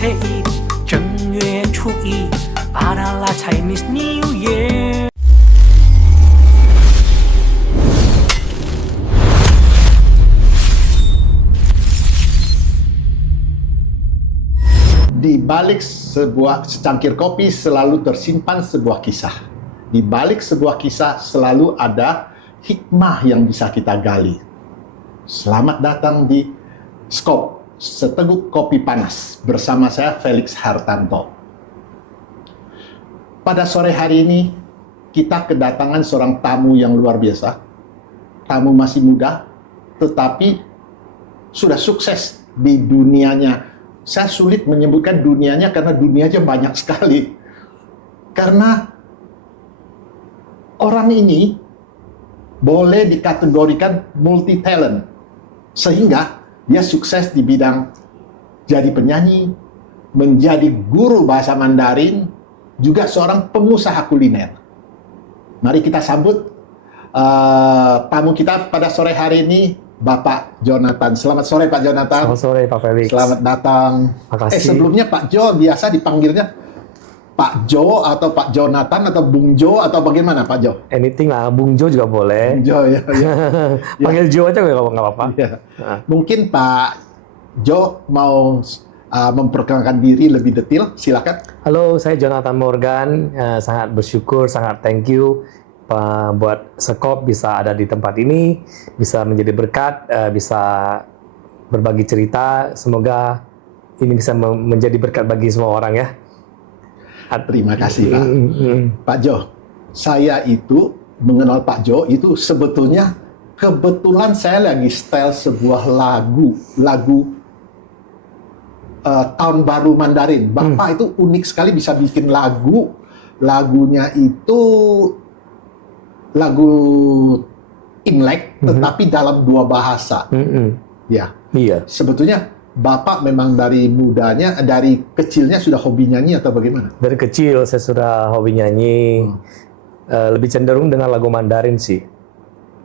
惬意，正月初一，巴啦啦 Chinese New Year。Di balik sebuah secangkir kopi selalu tersimpan sebuah kisah. Di balik sebuah kisah selalu ada hikmah yang bisa kita gali. Selamat datang di Skop, Seteguk Kopi Panas, bersama saya Felix Hartanto. Pada sore hari ini, kita kedatangan seorang tamu yang luar biasa. Tamu masih muda, tetapi sudah sukses di dunianya. Saya sulit menyebutkan dunianya karena dunianya banyak sekali. Karena orang ini boleh dikategorikan multi talent, sehingga dia sukses di bidang jadi penyanyi, menjadi guru bahasa Mandarin, juga seorang pengusaha kuliner. Mari kita sambut tamu kita pada sore hari ini, Bapak Jonathan. Selamat sore Pak Jonathan. Selamat sore Pak Felix. Selamat datang. Makasih. Sebelumnya Pak Jo biasa dipanggilnya Pak Jo atau Pak Jonathan atau Bung Jo atau bagaimana Pak Jo? Anything lah, Bung Jo juga boleh. Bung Jo ya. Panggil Jo aja nggak apa-apa. Ya. Mungkin Pak Jo mau memperkenalkan diri lebih detail, silakan. Halo, saya Jonathan Morgan. Sangat bersyukur, sangat thank you buat Skop bisa ada di tempat ini, bisa menjadi berkat, bisa berbagi cerita. Semoga ini bisa menjadi berkat bagi semua orang ya. Terima kasih Pak. Pak Jo, saya itu mengenal Pak Jo itu sebetulnya kebetulan saya lagi setel sebuah lagu Tahun Baru Mandarin. Bapak itu unik sekali bisa bikin lagunya itu lagu Imlek, tetapi dalam dua bahasa. Ya, Iya. sebetulnya Bapak memang dari mudanya, dari kecilnya sudah hobi nyanyi atau bagaimana? Dari kecil saya sudah hobi nyanyi. Lebih cenderung dengan lagu Mandarin sih.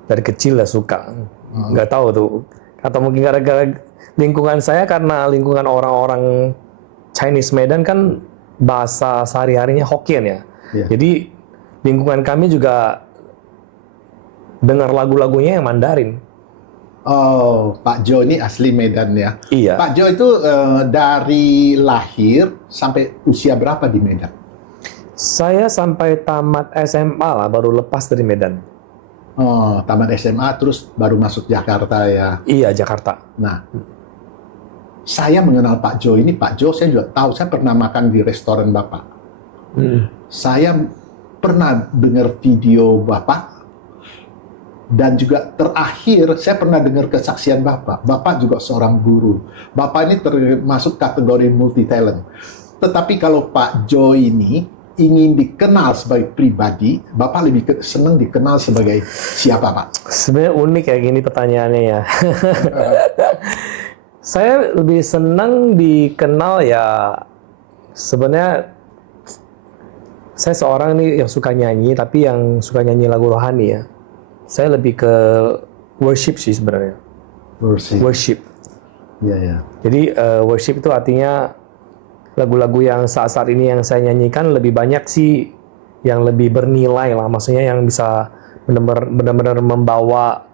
Dari kecil lah suka. Nggak tahu tuh. Atau mungkin gara-gara lingkungan saya, karena lingkungan orang-orang Chinese Medan kan bahasa sehari-harinya Hokkien ya. Jadi lingkungan kami juga dengar lagu-lagunya yang Mandarin. Oh, Pak Jo ini asli Medan ya? Iya. Pak Jo itu dari lahir sampai usia berapa di Medan? Saya sampai tamat SMA lah, baru lepas dari Medan. Oh, tamat SMA terus baru masuk Jakarta ya? Iya, Jakarta. Nah, saya mengenal Pak Jo ini, Pak Jo saya juga tahu, saya pernah makan di restoran Bapak. Saya pernah dengar video Bapak, dan juga terakhir saya pernah dengar kesaksian Bapak. Bapak juga seorang guru. Bapak ini termasuk kategori multi talent. Tetapi kalau Pak Jo ini ingin dikenal sebagai pribadi, Bapak lebih senang dikenal sebagai siapa, Pak? Sebenarnya unik ya gini pertanyaannya ya. Saya lebih senang dikenal ya, sebenarnya saya seorang nih yang suka nyanyi, tapi yang suka nyanyi lagu rohani ya. Saya lebih ke worship sih sebenarnya. Worship. Iya, ya. Jadi worship itu artinya lagu-lagu yang saat-saat ini yang saya nyanyikan lebih banyak sih yang lebih bernilai lah. Maksudnya yang bisa benar-benar membawa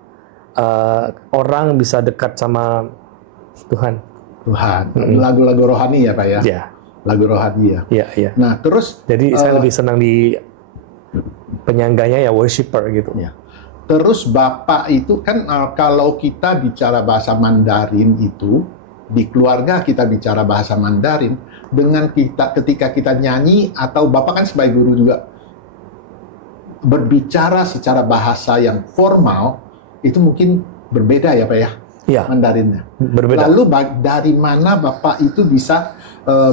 orang bisa dekat sama Tuhan. Lagu-lagu rohani ya, Pak ya? Iya. Lagu rohani ya? Iya, iya. Nah, terus jadi saya lebih senang di penyangganya ya worshiper gitu. Ya. Terus Bapak itu kan kalau kita bicara bahasa Mandarin itu, di keluarga kita bicara bahasa Mandarin, dengan ketika kita nyanyi, atau Bapak kan sebagai guru juga berbicara secara bahasa yang formal, itu mungkin berbeda ya Pak ya? Iya. Mandarinnya. Berbeda. Lalu dari mana Bapak itu bisa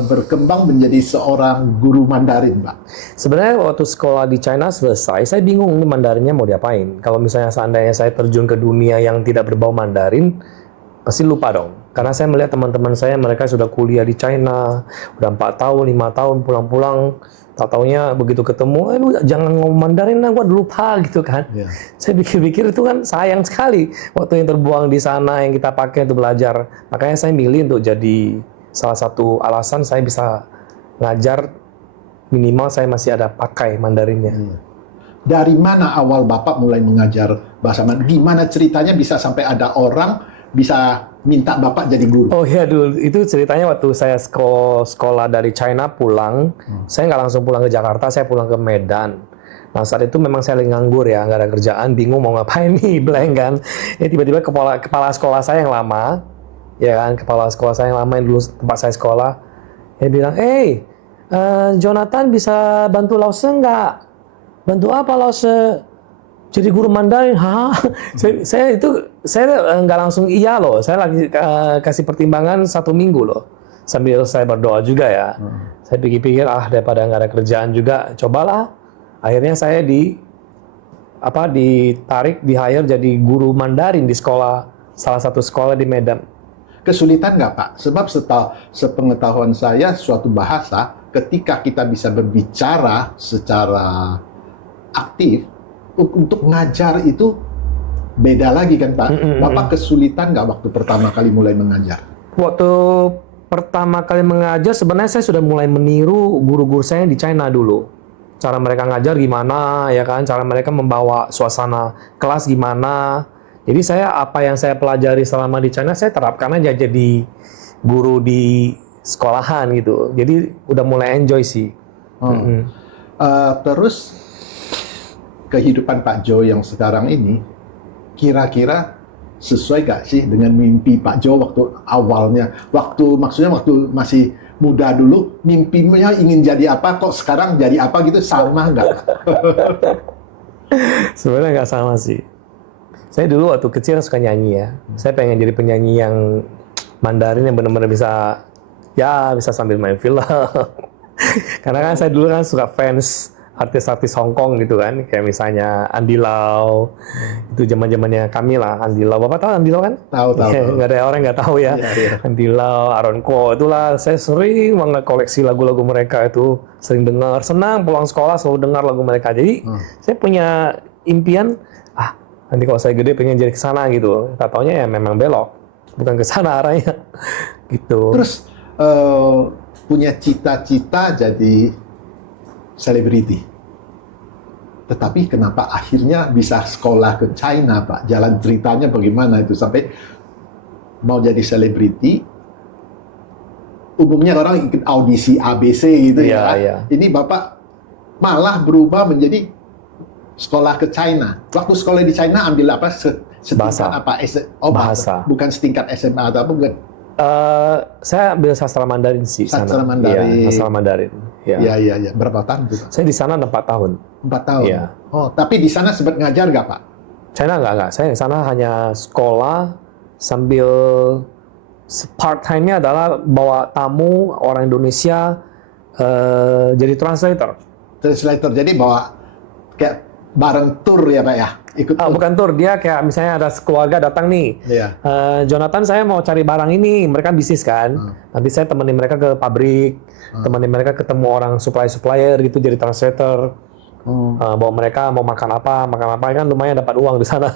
berkembang menjadi seorang guru Mandarin, Pak? Sebenarnya waktu sekolah di China selesai, saya bingung nih Mandarinnya mau diapain. Kalau misalnya seandainya saya terjun ke dunia yang tidak berbau Mandarin, pasti lupa dong. Karena saya melihat teman-teman saya, mereka sudah kuliah di China, udah 4 tahun, 5 tahun, pulang-pulang, tak taunya begitu ketemu, lu jangan ngomong Mandarin lah, gua lupa gitu kan. Yeah. Saya pikir-pikir itu kan sayang sekali waktu yang terbuang di sana yang kita pakai untuk belajar. Makanya saya milih untuk jadi salah satu alasan saya bisa ngajar, minimal saya masih ada pakai Mandarinnya. Dari mana awal Bapak mulai mengajar bahasa Mandarin? Gimana ceritanya bisa sampai ada orang bisa minta Bapak jadi guru? Oh iya, dulu itu ceritanya waktu saya sekolah dari China pulang, saya nggak langsung pulang ke Jakarta, saya pulang ke Medan. Nah saat itu memang saya lagi nganggur ya, nggak ada kerjaan, bingung mau ngapain nih, blank kan. Tiba-tiba kepala sekolah saya yang lama, ya kan, kepala sekolah saya yang lama yang dulu tempat saya sekolah, dia bilang, Jonathan bisa bantu Lause nggak? Bantu apa Lause? Jadi guru Mandarin? Hah? saya nggak langsung iya loh. Saya lagi kasih pertimbangan 1 minggu loh. Sambil saya berdoa juga ya. Saya pikir-pikir, daripada nggak ada kerjaan juga, cobalah. Akhirnya saya ditarik, di-hire jadi guru Mandarin di sekolah, salah satu sekolah di Medan. Kesulitan nggak Pak? Sebab sepengetahuan saya, suatu bahasa, ketika kita bisa berbicara secara aktif, untuk ngajar itu beda lagi kan Pak? Bapak kesulitan nggak waktu pertama kali mulai mengajar? Waktu pertama kali mengajar, sebenarnya saya sudah mulai meniru guru-guru saya di China dulu. Cara mereka ngajar gimana, ya kan? Cara mereka membawa suasana kelas gimana. Jadi apa yang saya pelajari selama di China, saya terapkan aja jadi guru di sekolahan gitu. Jadi udah mulai enjoy sih. Terus kehidupan Pak Jo yang sekarang ini, kira-kira sesuai gak sih dengan mimpi Pak Jo waktu awalnya? Maksudnya waktu masih muda dulu, mimpinya ingin jadi apa, kok sekarang jadi apa gitu, sama nggak? Sebenarnya nggak sama sih. Saya dulu waktu kecil suka nyanyi ya. Saya pengen jadi penyanyi yang Mandarin yang benar-benar bisa sambil main film. Karena kan saya dulu kan suka fans artis-artis Hong Kong gitu kan, kayak misalnya Andy Lau, itu zaman-zamannya kami lah, Andy Lau. Bapak tahu Andy Lau kan? Tahu. Nggak ada orang nggak tahu ya. Andy Lau, Aaron Kwok, itulah saya sering banget koleksi lagu-lagu mereka itu, sering dengar, senang pulang sekolah selalu dengar lagu mereka. Jadi saya punya impian, nanti kalau saya gede pengen jadi ke sana gitu. Tak taunya ya memang belok, bukan ke sana arahnya, gitu. Terus punya cita-cita jadi selebriti. Tetapi kenapa akhirnya bisa sekolah ke China, Pak? Jalan ceritanya bagaimana itu sampai mau jadi selebriti? Umumnya orang ikut audisi ABC gitu ya. Ini Bapak malah berubah menjadi sekolah ke China. Waktu sekolah di China ambil apa? Bahasa. Bahasa. Bukan setingkat SMA atau apa? Bukan. Saya ambil sastra Mandarin sih. Sastra Mandarin. Iya, sastra Mandarin. Iya. Berapa tahun itu? Saya di sana 4 tahun. 4 tahun? Iya. Oh, tapi di sana sempat ngajar nggak, Pak? China nggak. Saya di sana hanya sekolah sambil part time-nya adalah bawa tamu orang Indonesia jadi translator. Jadi bawa kayak bareng tour ya Pak ya? Ikut tour. Bukan tour, dia kayak misalnya ada keluarga datang nih. Iya. Jonathan saya mau cari barang ini, mereka bisnis kan. Nanti saya temenin mereka ke pabrik, temenin mereka ketemu orang supplier gitu jadi translator. Bawa mereka mau makan apa kan lumayan dapat uang di sana.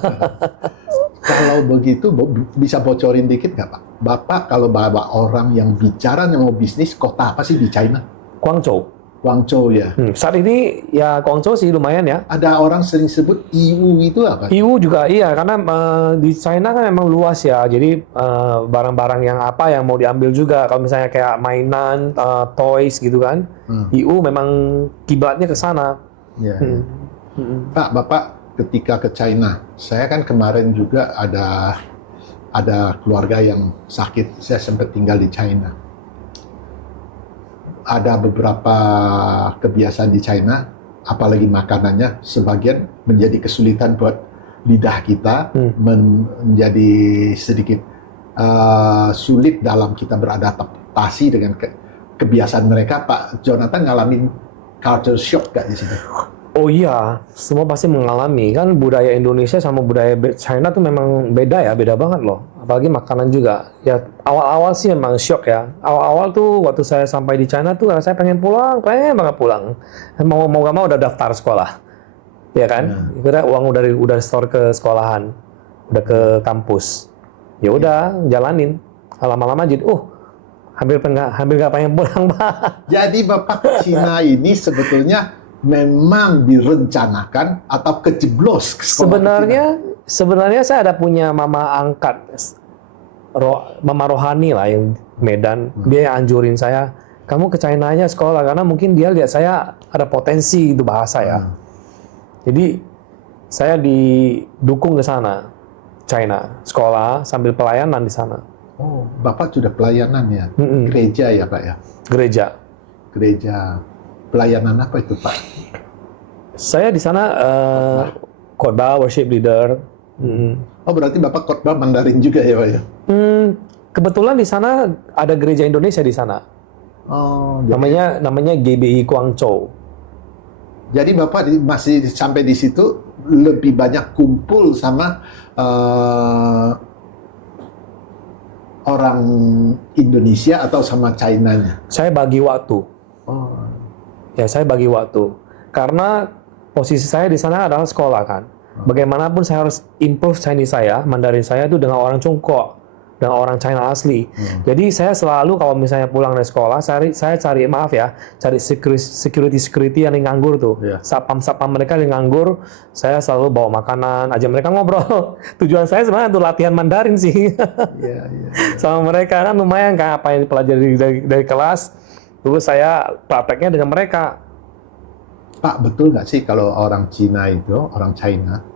Kalau begitu bisa bocorin dikit nggak Pak? Bapak kalau bawa orang yang bicara yang mau bisnis kota apa sih di China? Guangzhou ya. Saat ini ya Guangzhou sih lumayan ya. Ada orang sering sebut Yiwu itu apa? Yiwu juga iya karena di China kan memang luas ya. Jadi barang-barang yang mau diambil juga. Kalau misalnya kayak mainan, toys gitu kan. Yiwu memang kiblatnya ke sana. Ya. Pak, Bapak ketika ke China, saya kan kemarin juga ada keluarga yang sakit. Saya sempat tinggal di China. Ada beberapa kebiasaan di China, apalagi makanannya, sebagian menjadi kesulitan buat lidah kita, menjadi sedikit sulit dalam kita beradaptasi dengan kebiasaan mereka. Pak Jonathan ngalamin culture shock nggak di situ? Oh iya, semua pasti mengalami. Kan budaya Indonesia sama budaya China tuh memang beda banget loh. Apalagi makanan juga. Ya awal-awal sih memang shock ya. Awal-awal tuh waktu saya sampai di China tuh saya pengen banget pulang. Mau gak mau udah daftar sekolah. Ya kan? Kira uang udah store ke sekolahan. Udah ke kampus. Ya udah, jalanin. Lama-lama jadi hampir nggak pengen pulang, Pak. Jadi Bapak ke Cina ini sebetulnya memang direncanakan atau kejeblos ke sekolah ke Cina? Sebenarnya saya ada punya mama angkat, mama rohani lah yang Medan. Dia yang anjurin saya, kamu ke China aja sekolah, karena mungkin dia lihat saya ada potensi itu bahasa ya. Jadi saya didukung ke sana, China, sekolah sambil pelayanan di sana. Oh, Bapak sudah pelayanan ya? Gereja ya Pak ya? Gereja. Pelayanan apa itu Pak? Saya di sana khotbah, worship leader. Oh, berarti Bapak khotbah Mandarin juga ya Pak ya? Kebetulan di sana ada gereja Indonesia di sana. Oh, Namanya GBI Guangzhou. Jadi Bapak masih sampai di situ lebih banyak kumpul sama orang Indonesia atau sama China-nya? Saya bagi waktu. Oh. Ya, saya bagi waktu. Karena posisi saya di sana adalah sekolah kan. Bagaimanapun saya harus improve Chinese saya, Mandarin saya itu dengan orang Congkok, dengan orang China asli. Jadi saya selalu kalau misalnya pulang dari sekolah, saya cari security yang nganggur tuh. Satpam mereka yang nganggur, saya selalu bawa makanan, ajak mereka ngobrol. Tujuan saya sebenarnya untuk latihan Mandarin sih. Sama mereka kan lumayan kan apa yang dipelajari dari kelas. Terus saya prakteknya dengan mereka. Pak, betul nggak sih kalau orang Cina itu, orang China,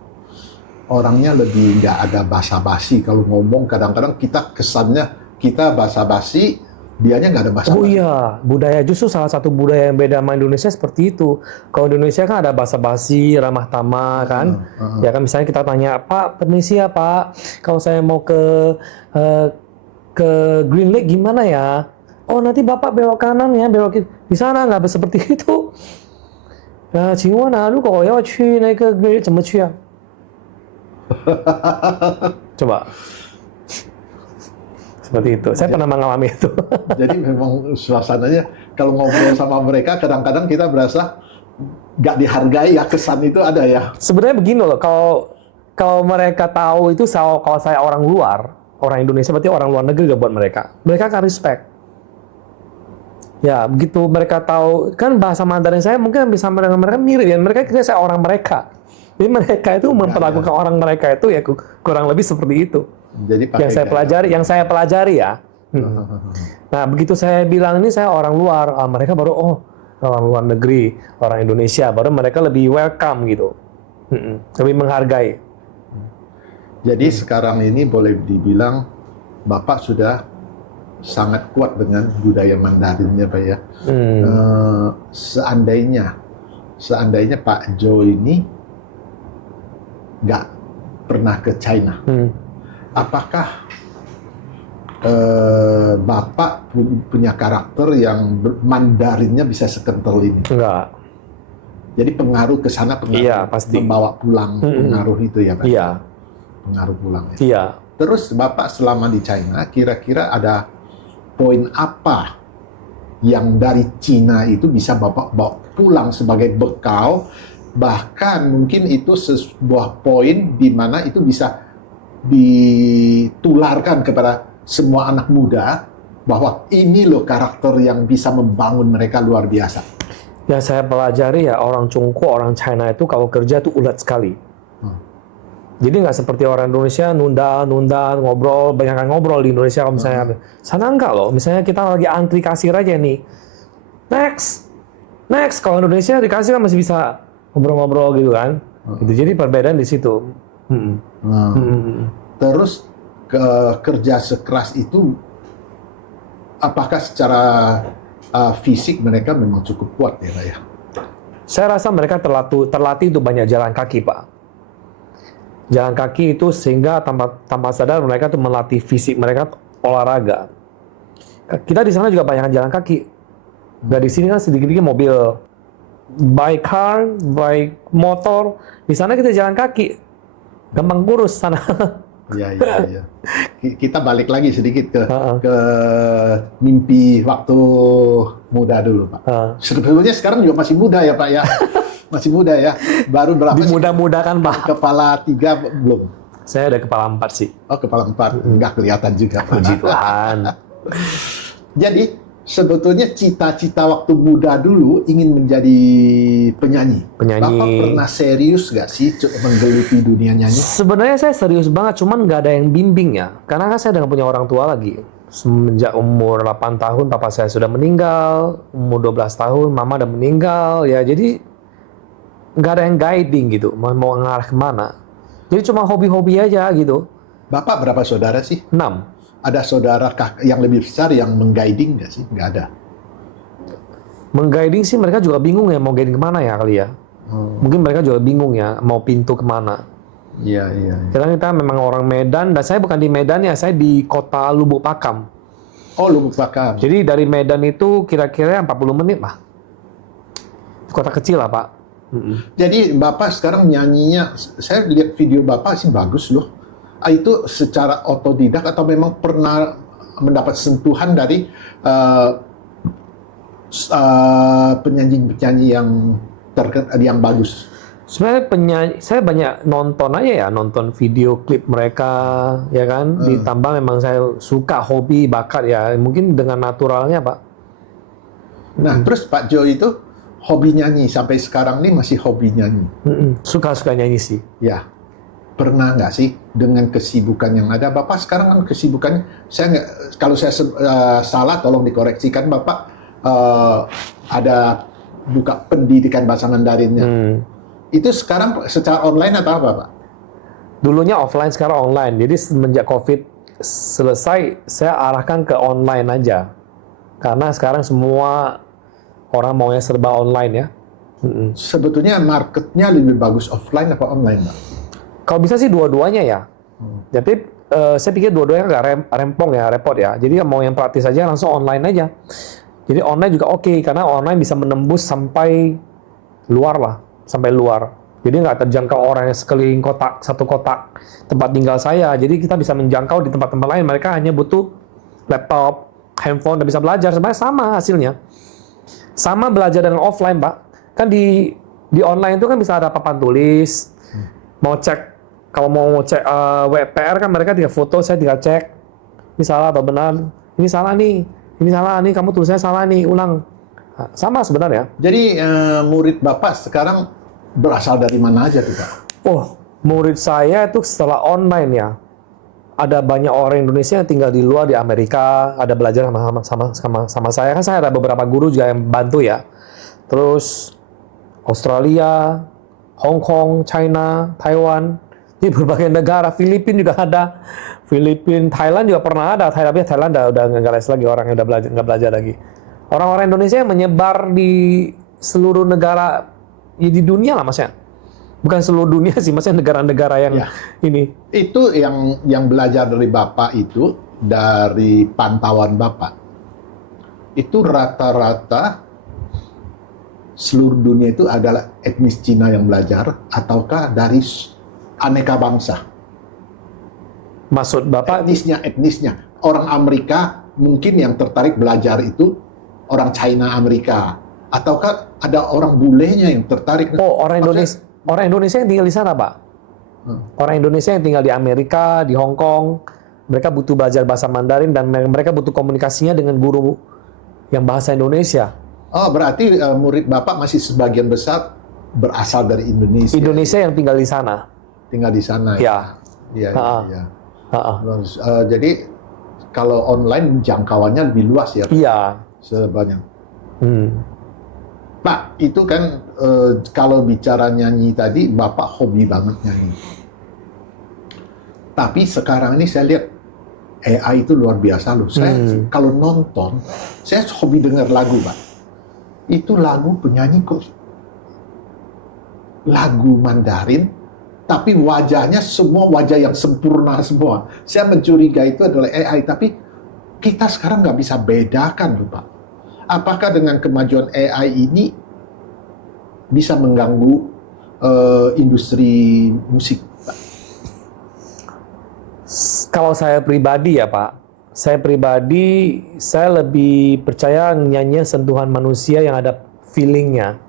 orangnya lebih nggak ada basa-basi kalau ngomong. Kadang-kadang kita kesannya kita basa-basi, dianya nggak ada basa-basi. Oh iya, budaya justru salah satu budaya yang beda sama Indonesia seperti itu. Kalau Indonesia kan ada basa-basi, ramah tamah kan. Ya kan misalnya kita tanya, Pak, permisi ya Pak, kalau saya mau ke Green Lake gimana ya? Oh nanti Bapak belok kanan ya, belok di sana nggak seperti itu. Ya, 请问啊，如果我要去那个 Green Lake 怎么去啊？ Coba. Seperti itu. Saya pernah mengalami itu. Jadi memang suasananya kalau ngobrol sama mereka kadang-kadang kita berasa nggak dihargai ya, kesan itu ada ya. Sebenarnya begini loh, kalau mereka tahu itu kalau saya orang luar, orang Indonesia berarti orang luar negeri buat mereka akan respect. Ya, begitu mereka tahu, kan bahasa Mandarin saya mungkin bisa dengan mereka mirip, dan mereka kira saya orang mereka. Jadi mereka itu memperlakukan orang mereka itu ya kurang lebih seperti itu. Jadi yang saya pelajari ya. Nah, begitu saya bilang ini saya orang luar, mereka baru orang luar negeri, orang Indonesia, baru mereka lebih welcome gitu. Lebih menghargai. Jadi sekarang ini boleh dibilang Bapak sudah sangat kuat dengan budaya Mandarinnya Pak ya. Seandainya Pak Jo ini nggak pernah ke China, apakah Bapak punya karakter yang Mandarinnya bisa sekental ini? Enggak. Jadi pengaruh ke sana, pasti. Membawa pulang pengaruh itu ya Pak? Iya. Pengaruh pulang ya? Iya. Terus Bapak selama di China, kira-kira ada poin apa yang dari Cina itu bisa Bapak bawa pulang sebagai bekal, bahkan mungkin itu sebuah poin di mana itu bisa ditularkan kepada semua anak muda, bahwa ini loh karakter yang bisa membangun mereka luar biasa. Yang saya pelajari ya, orang Congkok, orang China itu kalau kerja itu ulet sekali. Jadi nggak seperti orang Indonesia nunda, ngobrol, banyak ngobrol di Indonesia kalau misalnya. Sana enggak loh, misalnya kita lagi antri kasir aja nih. Next. Kalau Indonesia di kasir kan masih bisa ngobrol-ngobrol gitu kan. Gitu. Jadi perbedaan di situ. Terus kerja sekeras itu, apakah secara fisik mereka memang cukup kuat ya Pak ya? Saya rasa mereka terlatih untuk banyak jalan kaki Pak. Jalan kaki itu sehingga tanpa sadar mereka tuh melatih fisik mereka olahraga. Kita di sana juga banyak jalan kaki. Dari sini kan sedikit-sedikit mobil, by car, by motor. Di sana kita jalan kaki, gampang kurus sana. Iya. Kita balik lagi sedikit ke mimpi waktu muda dulu Pak. Sebetulnya sekarang juga masih muda ya Pak ya. Masih muda ya, baru berapa sih? Muda-muda kan Pak. Kepala 3 belum? Saya ada kepala 4 sih. Oh, kepala 4, nggak kelihatan juga. Puji Tuhan. Jadi sebetulnya cita-cita waktu muda dulu ingin menjadi penyanyi. Penyanyi. Bapak pernah serius nggak sih menggeluti dunia nyanyi? Sebenarnya saya serius banget, cuman nggak ada yang bimbing ya. Karena kan saya udah nggak punya orang tua lagi. Semenjak umur 8 tahun, papa saya sudah meninggal. Umur 12 tahun, mama udah meninggal. Ya, jadi nggak ada yang guiding gitu, mau ngarah kemana. Jadi cuma hobi-hobi aja gitu. Bapak berapa saudara sih? 6. Ada saudara yang lebih besar yang mengguiding nggak sih? Nggak ada. Mengguiding sih mereka juga bingung ya mau guiding kemana ya kali ya. Mungkin mereka juga bingung ya mau pintu kemana. Iya, iya. Kita memang orang Medan, dan saya bukan di Medan ya, saya di kota Lubuk Pakam. Oh, Lubuk Pakam. Jadi dari Medan itu kira-kira 40 menit lah. Kota kecil lah, Pak. Jadi Bapak sekarang nyanyinya, saya lihat video Bapak sih bagus loh. Itu secara otodidak atau memang pernah mendapat sentuhan dari penyanyi-penyanyi yang bagus? Sebenarnya saya banyak nonton aja ya, nonton video klip mereka, ya kan. Ditambah memang saya suka, hobi, bakat ya. Mungkin dengan naturalnya, Pak. Nah, terus Pak Jo itu hobi nyanyi sampai sekarang nih masih hobi nyanyi. Suka-suka nyanyi sih. Ya, pernah nggak sih dengan kesibukan yang ada? Bapak sekarang kan kesibukannya, saya nggak, kalau saya salah tolong dikoreksikan Bapak. Ada buka pendidikan bahasa Mandarinnya. Itu sekarang secara online atau apa, Pak? Dulunya offline, sekarang online. Jadi semenjak COVID selesai, saya arahkan ke online aja. Karena sekarang semua orang maunya serba online ya. Sebetulnya marketnya lebih bagus offline apa online, Pak? Kalau bisa sih dua-duanya ya. Jadi saya pikir dua-duanya nggak rempong ya, repot ya. Jadi mau yang praktis aja langsung online aja. Jadi online juga oke, karena online bisa menembus sampai luar lah, sampai luar. Jadi nggak terjangkau orang yang sekeliling kotak, satu kotak tempat tinggal saya. Jadi kita bisa menjangkau di tempat-tempat lain. Mereka hanya butuh laptop, handphone, dan bisa belajar. Sebenarnya sama hasilnya. Sama belajar dengan offline, Pak. Kan di online itu kan bisa ada papan tulis. Mau cek, kalau mau cek WPR kan mereka tinggal foto, saya tinggal cek. Ini salah atau benar? Ini salah nih. Ini salah nih, kamu tulisnya salah nih, ulang. Nah, sama sebenarnya. Jadi murid Bapak sekarang berasal dari mana aja tuh, Pak? Oh, murid saya itu setelah online ya. Ada banyak orang Indonesia yang tinggal di luar, di Amerika, ada belajar sama saya. Kan saya ada beberapa guru juga yang bantu ya. Terus Australia, Hong Kong, China, Taiwan, di berbagai negara. Filipina juga ada. Filipina, Thailand juga pernah ada. Tapi Thailand udah nggak les lagi, orang yang udah nggak belajar lagi. Orang-orang Indonesia yang menyebar di seluruh negara, ya di dunia lah maksudnya. Bukan seluruh dunia sih, maksudnya negara-negara yang ini. Itu yang belajar dari Bapak itu, dari pantauan Bapak, itu rata-rata seluruh dunia itu adalah etnis Cina yang belajar, ataukah dari aneka bangsa? Maksud Bapak? Etnisnya. Orang Amerika mungkin yang tertarik belajar itu orang China Amerika, ataukah ada orang bulenya yang tertarik? Oh, orang Indonesia yang tinggal di sana, Pak. Orang Indonesia yang tinggal di Amerika, di Hong Kong, mereka butuh belajar bahasa Mandarin dan mereka butuh komunikasinya dengan guru yang bahasa Indonesia. Oh, berarti murid Bapak masih sebagian besar berasal dari Indonesia. Indonesia yang tinggal di sana. Tinggal di sana. Ya. Iya. Jadi kalau online jangkauannya lebih luas ya. Iya. Sebanyak. Pak, itu kan kalau bicara nyanyi tadi, Bapak hobi banget nyanyi. Tapi sekarang ini saya lihat AI itu luar biasa loh. Saya kalau nonton, saya hobi dengar lagu, Pak. Itu lagu penyanyi kok lagu Mandarin, tapi wajahnya semua wajah yang sempurna semua. Saya mencurigai itu adalah AI, tapi kita sekarang nggak bisa bedakan loh, Pak. Apakah dengan kemajuan AI ini bisa mengganggu industri musik, Pak? Kalau saya pribadi ya, Pak, saya lebih percaya nyanyi sentuhan manusia yang ada feelingnya.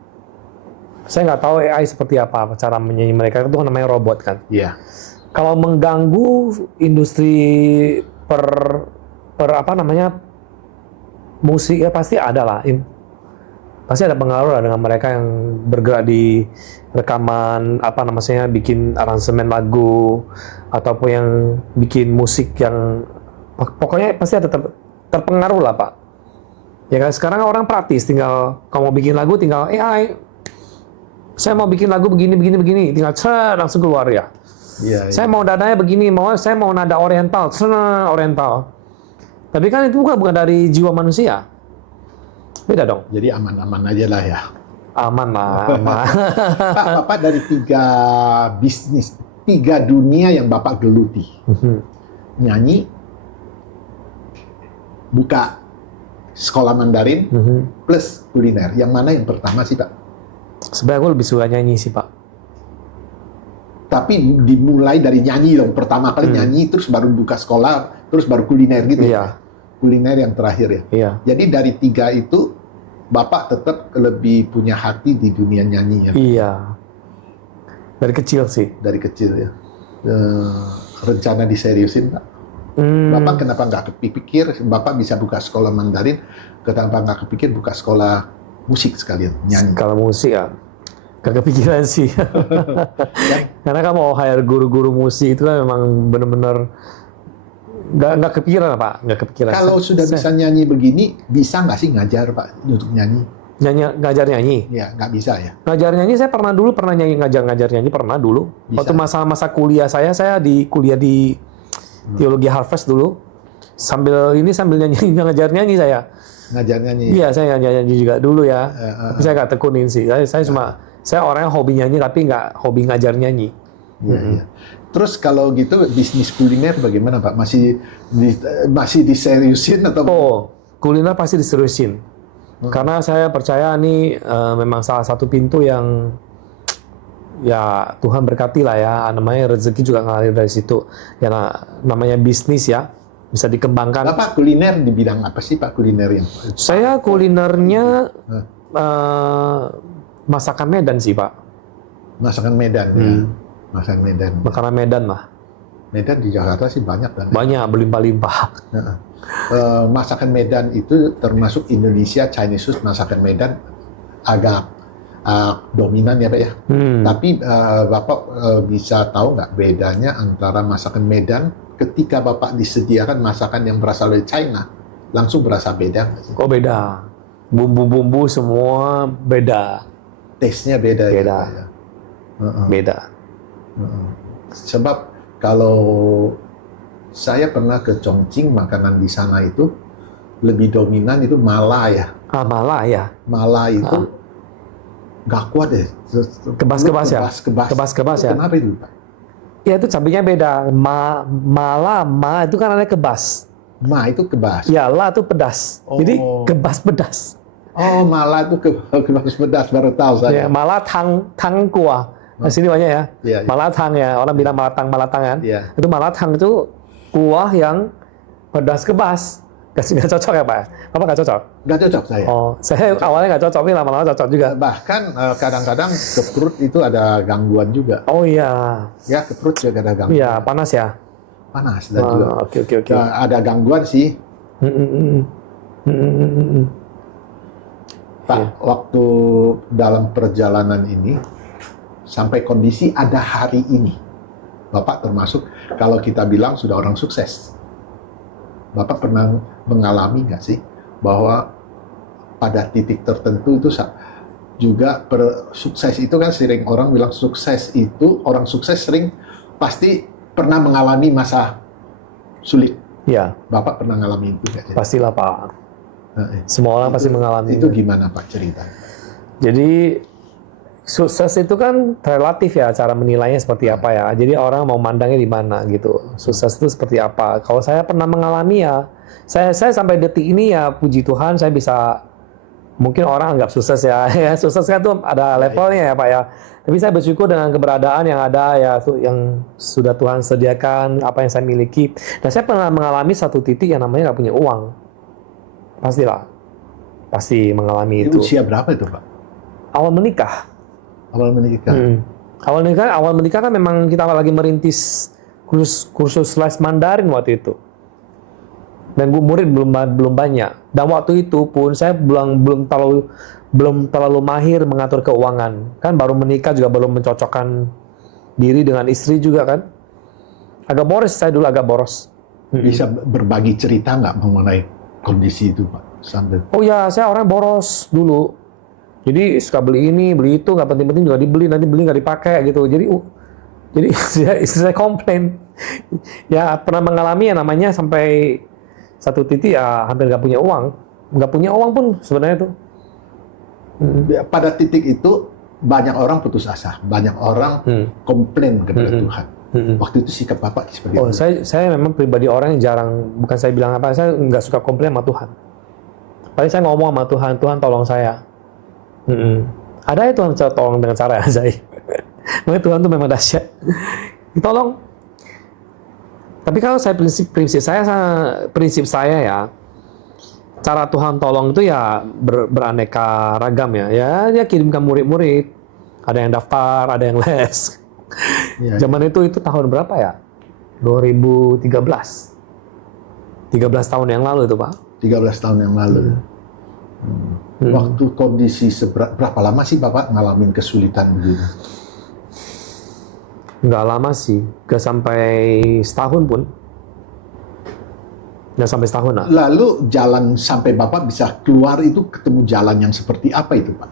Saya nggak tahu AI seperti apa cara menyanyi mereka, itu kan namanya robot kan. Iya. Kalau mengganggu industri musik ya pasti ada lah. Pasti ada pengaruh lah dengan mereka yang bergerak di rekaman apa namanya bikin aransemen lagu ataupun yang bikin musik yang pokoknya pasti ada terpengaruh lah Pak. Ya kan sekarang orang praktis, tinggal kalau mau bikin lagu tinggal AI. Saya mau bikin lagu begini, tinggal langsung keluar ya. Iya, Saya mau nadanya begini, saya mau nada oriental, oriental. Tapi kan itu bukan dari jiwa manusia. Beda dong. Jadi aman-aman aja lah ya. Aman lah, aman. Pak, Bapak dari 3 bisnis, 3 dunia yang Bapak geluti. Nyanyi, buka sekolah Mandarin, plus kuliner. Yang mana yang pertama sih Pak? Sebenarnya aku lebih suka nyanyi sih Pak. Tapi dimulai dari nyanyi dong. Pertama kali nyanyi, terus baru buka sekolah, terus baru kuliner gitu. Iya. Kuliner yang terakhir ya. Iya. Jadi dari 3 itu, Bapak tetap lebih punya hati di dunia nyanyi ya. Iya. Dari kecil sih. Dari kecil ya. Rencana diseriusin Pak? Bapak kenapa nggak kepikir Bapak bisa buka sekolah Mandarin, kenapa nggak kepikir buka sekolah musik sekalian, nyanyi? Kalau musik ya, gak kepikiran sih. Karena kan mau hire guru-guru musik itu kan memang benar-benar nggak kepikiran Pak, nggak kepikiran. Kalau sudah bisa nyanyi begini, bisa nggak sih ngajar Pak untuk nyanyi? Ngajar nyanyi? Ya nggak bisa ya. Ngajar nyanyi saya pernah ngajar nyanyi pernah dulu. Bisa. Waktu masa kuliah saya kuliah di Teologi Harvest dulu. Sambil nyanyi ngajar nyanyi saya. Ngajar nyanyi. Iya, saya nyanyi juga dulu ya. Tapi saya nggak tekunin sih. Saya orang yang hobi nyanyi tapi nggak hobi ngajar nyanyi. Iya. Terus kalau gitu bisnis kuliner bagaimana Pak? Masih diseriusin atau? Oh, kuliner pasti diseriusin. Karena saya percaya ini memang salah satu pintu yang ya Tuhan berkati lah ya. Namanya rezeki juga ngalir dari situ. Ya namanya bisnis ya, bisa dikembangkan. Bapak kuliner di bidang apa sih Pak kulinernya? Saya kulinernya masakan Medan sih Pak. Masakan Medan ya. Masakan Medan. Makanan Medan lah. Medan di Jakarta sih banyak kan? Banyak, berlimpah-limpah. Masakan Medan itu termasuk Indonesia, Chinese food, masakan Medan agak dominan ya Pak ya. Tapi Bapak bisa tahu nggak bedanya antara masakan Medan ketika Bapak disediakan masakan yang berasal dari China, langsung berasa beda nggak sih? Kok beda? Bumbu-bumbu semua beda. Taste-nya beda. Beda. Ya, Pak, ya? Beda. Sebab kalau saya pernah ke Chongqing, makanan di sana itu lebih dominan itu mala ya. Malah ya. Mala itu nggak kuat deh. Kebas-kebas ya? Kebas-kebas. Kebas-kebas ya? Kenapa itu Pak? Ya itu cabenya beda. Ma itu kan ada kebas. Ma itu kebas. Ya, la itu pedas. Jadi kebas pedas. Oh, mala itu kebas pedas, baru tahu saya. Ya, mala tang kuah. Di sini banyak ya. Iya. Malatang ya. Orang bilang malatang kan. Iya. Itu malatang itu kuah yang pedas kebas. Nggak cocok ya Pak? Apa nggak cocok? Nggak cocok saya. Oh, saya awalnya nggak cocok, tapi lama-lama cocok juga. Bahkan kadang-kadang ke perut itu ada gangguan juga. Oh iya. Ya, ke perut juga ada gangguan. Iya, panas ya? Panas dan juga. Oke. Ada gangguan sih. Pak, waktu dalam perjalanan ini, sampai kondisi ada hari ini, Bapak termasuk, kalau kita bilang sudah orang sukses. Bapak pernah mengalami nggak sih, bahwa pada titik tertentu itu juga sukses itu kan sering orang bilang sukses itu, orang sukses sering pasti pernah mengalami masa sulit. Iya. Bapak pernah mengalami itu nggak sih? Pastilah Pak. Semua orang pasti mengalami. Itu gimana Pak cerita? Jadi sukses itu kan relatif ya, cara menilainya seperti apa ya. Jadi orang mau mandangnya di mana gitu. Sukses itu seperti apa. Kalau saya pernah mengalami ya, saya sampai detik ini ya puji Tuhan saya bisa, mungkin orang anggap sukses ya. Sukses kan tuh ada levelnya ya Pak ya. Tapi saya bersyukur dengan keberadaan yang ada ya, yang sudah Tuhan sediakan, apa yang saya miliki. Dan saya pernah mengalami satu titik yang namanya nggak punya uang. Pastilah. Pasti mengalami itu. Usia berapa itu Pak? Awal menikah. Awal menikah. Awal menikah kan memang kita lagi merintis kursus les Mandarin waktu itu. Dan murid belum banyak. Dan waktu itu pun saya belum terlalu mahir mengatur keuangan. Kan baru menikah juga belum mencocokkan diri dengan istri juga kan. Agak boros, saya dulu agak boros. Bisa berbagi cerita nggak mengenai kondisi itu, Pak? Sambil. Oh ya, saya orang boros dulu. Jadi suka beli ini, beli itu, nggak penting-penting juga dibeli, nanti beli nggak dipakai gitu. Jadi istri saya komplain. Ya pernah mengalami ya namanya sampai satu titik ya hampir nggak punya uang. Nggak punya uang pun sebenarnya itu. Pada titik itu banyak orang putus asa, banyak orang komplain kepada Tuhan. Waktu itu sikap Bapak seperti Oh, apa? saya memang pribadi orang yang jarang, bukan saya bilang apa, saya nggak suka komplain sama Tuhan. Paling saya ngomong sama Tuhan, Tuhan tolong saya. Ada ya Tuhan tolong dengan cara ajaib. Makanya Tuhan tuh memang dahsyat. Tolong. Tapi kalau saya prinsip saya ya, cara Tuhan tolong itu ya beraneka ragam ya. Ya dia kirimkan murid-murid, ada yang daftar, ada yang les. Ya, Zaman itu tahun berapa ya? 2013. 13 tahun yang lalu itu, Pak. 13 tahun yang lalu. Waktu kondisi berapa lama sih Bapak ngalamin kesulitan begini? Nggak lama sih, nggak sampai setahun pun. Nggak sampai setahun lah. Lalu jalan sampai Bapak bisa keluar itu ketemu jalan yang seperti apa itu, Pak?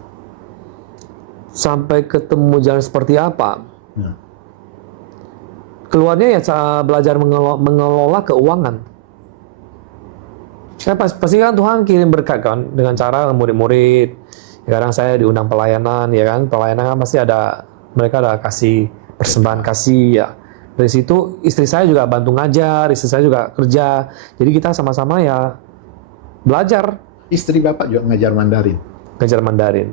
Sampai ketemu jalan seperti apa? Ya. Keluarnya ya belajar mengelola keuangan. Saya pasti kan Tuhan kirim berkat kan dengan cara murid-murid. Kadang saya diundang pelayanan, ya kan? Pelayanan kan pasti mereka ada kasih persembahan kasih ya. Dari situ istri saya juga bantu ngajar, istri saya juga kerja. Jadi kita sama-sama ya belajar. Istri Bapak juga ngajar Mandarin? Ngajar Mandarin.